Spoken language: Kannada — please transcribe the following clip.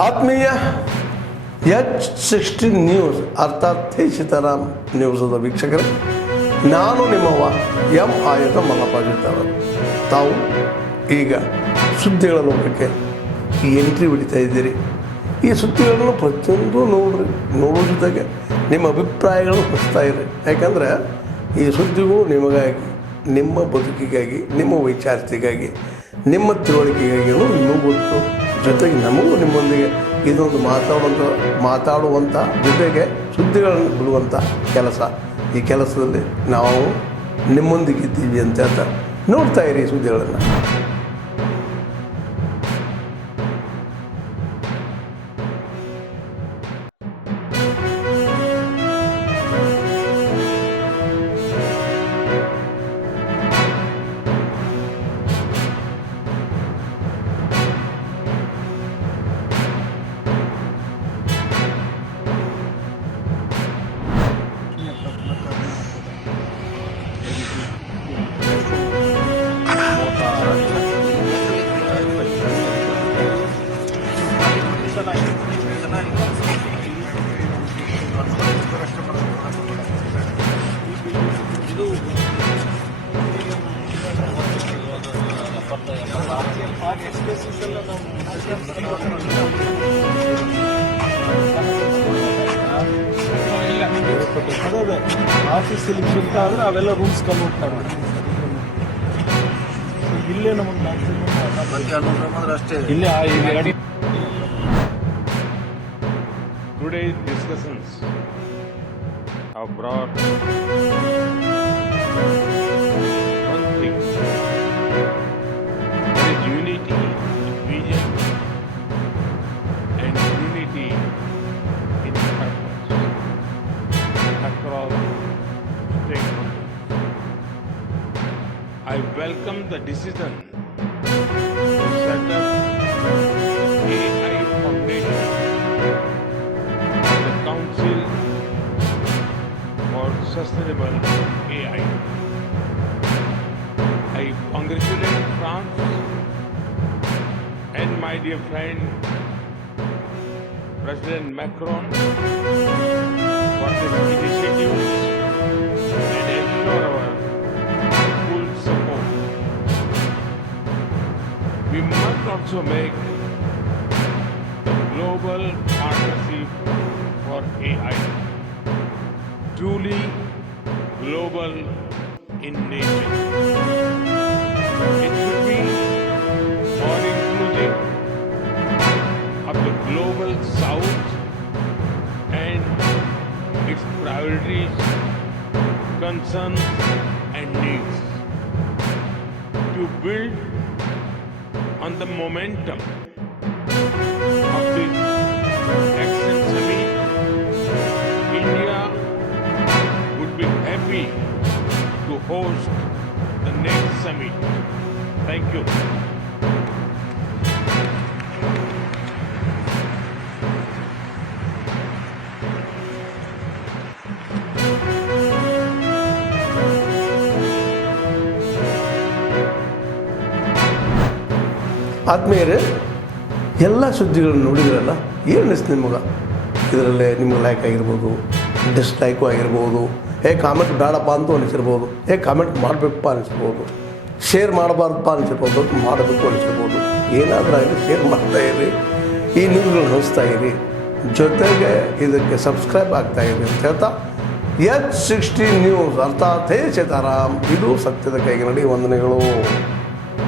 ಆತ್ಮೀಯ H16 ನ್ಯೂಸ್ ಅರ್ಥಾತ್ ಸೀತಾರಾಮ್ ನ್ಯೂಸದ ವೀಕ್ಷಕರೇ, ನಾನು ನಿಮ್ಮವ ಎಂ ಆಯುಧ ಮಲ್ಲಪ್ಪ. ತಾವು ಈಗ ಸುದ್ದಿಗಳ ಲೋಕಕ್ಕೆ ಎಂಟ್ರಿ ಹೊಡಿತಾ ಇದ್ದೀರಿ. ಈ ಸುದ್ದಿಗಳನ್ನು ಪ್ರತಿಯೊಂದು ನೋಡೋ ಜೊತೆಗೆ ನಿಮ್ಮ ಅಭಿಪ್ರಾಯಗಳನ್ನು ಹೊಸ್ತಾ ಇರಿ. ಯಾಕಂದರೆ ಈ ಸುದ್ದಿಗಳು ನಿಮಗಾಗಿ, ನಿಮ್ಮ ಬದುಕಿಗಾಗಿ, ನಿಮ್ಮ ವೈಚಾರಿಕೆಗಾಗಿ, ನಿಮ್ಮ ತಿಳುವಳಿಕೆಗಾಗಿಯೂ ನಿಮಗೂ ಗೊತ್ತು. ಜೊತೆಗೆ ನಮಗೂ ನಿಮ್ಮೊಂದಿಗೆ ಇದೊಂದು ಮಾತಾಡುವಂಥ ಜೊತೆಗೆ ಸುದ್ದಿಗಳನ್ನು ಬಿಡುವಂಥ ಕೆಲಸ. ಈ ಕೆಲಸದಲ್ಲಿ ನಾವು ನಿಮ್ಮೊಂದಿಗಿದ್ದೀವಿ ಅಂತ ಹೇಳ್ತಾ ನೋಡ್ತಾ ಇರಿ ಸುದ್ದಿಗಳನ್ನು. ಅದೇ ಆಫೀಸಲ್ಲಿ ಶಿಫ್ಟ್ ಆದರೆ ಅವೆಲ್ಲ ರೂಲ್ಸ್ ಕನ್ವರ್ಟ್ ಮಾಡಿ ಇಲ್ಲೇ ನಮಗೆ ಇಲ್ಲೇ. Today's discussions have brought one thing. There is unity in vision and unity in purpose across stakeholders. I welcome the decision to set up AI Foundation, the Council for Sustainable AI. I congratulate France and my dear friend President Macron for this initiative and ensure our full support. We must also make the global partnership for AI truly global in nature. It should be more inclusive of the global South and its priorities, concerns and needs. To build on the momentum of this excellent summit, India would be happy to host the next summit. Thank you. ಆತ್ಮೀಯರೇ, ಎಲ್ಲ ಸುದ್ದಿಗಳನ್ನು ನೋಡಿದ್ರಲ್ಲ, ಏನು ಅನಿಸ್ತು ನಿಮಗೆ? ಇದರಲ್ಲೇ ನಿಮಗೆ ಲೈಕ್ ಆಗಿರ್ಬೋದು, ಡಿಸ್ಲೈಕು ಆಗಿರ್ಬೋದು, ಕಾಮೆಂಟ್ ಬೇಡಪ್ಪ ಅಂತೂ ಅನಿಸಿರ್ಬೋದು, ಕಾಮೆಂಟ್ ಮಾಡಬೇಕಪ್ಪ ಅನಿಸಿರ್ಬೋದು, ಶೇರ್ ಮಾಡಬಾರ್ದಪ್ಪ ಅನಿಸಿರ್ಬೋದು, ಮಾಡಬೇಕು ಅನಿಸಿರ್ಬೋದು. ಏನಾದರೂ ಆಗಲಿ ಶೇರ್ ಮಾಡ್ತಾಯಿರಿ, ಈ ನ್ಯೂಸ್ಗಳನ್ನ ಹಂಚ್ತಾ ಇರಿ, ಜೊತೆಗೆ ಇದಕ್ಕೆ ಸಬ್ಸ್ಕ್ರೈಬ್ ಆಗ್ತಾಯಿರಿ ಅಂತ ಹೇಳ್ತಾ H16 ನ್ಯೂಸ್ ಅರ್ಥಾತ್ ಸೀತಾರಾಮ್, ಇದು ಸತ್ಯದ ಕೈಗೆ ನಡಿ. ವಂದನೆಗಳು.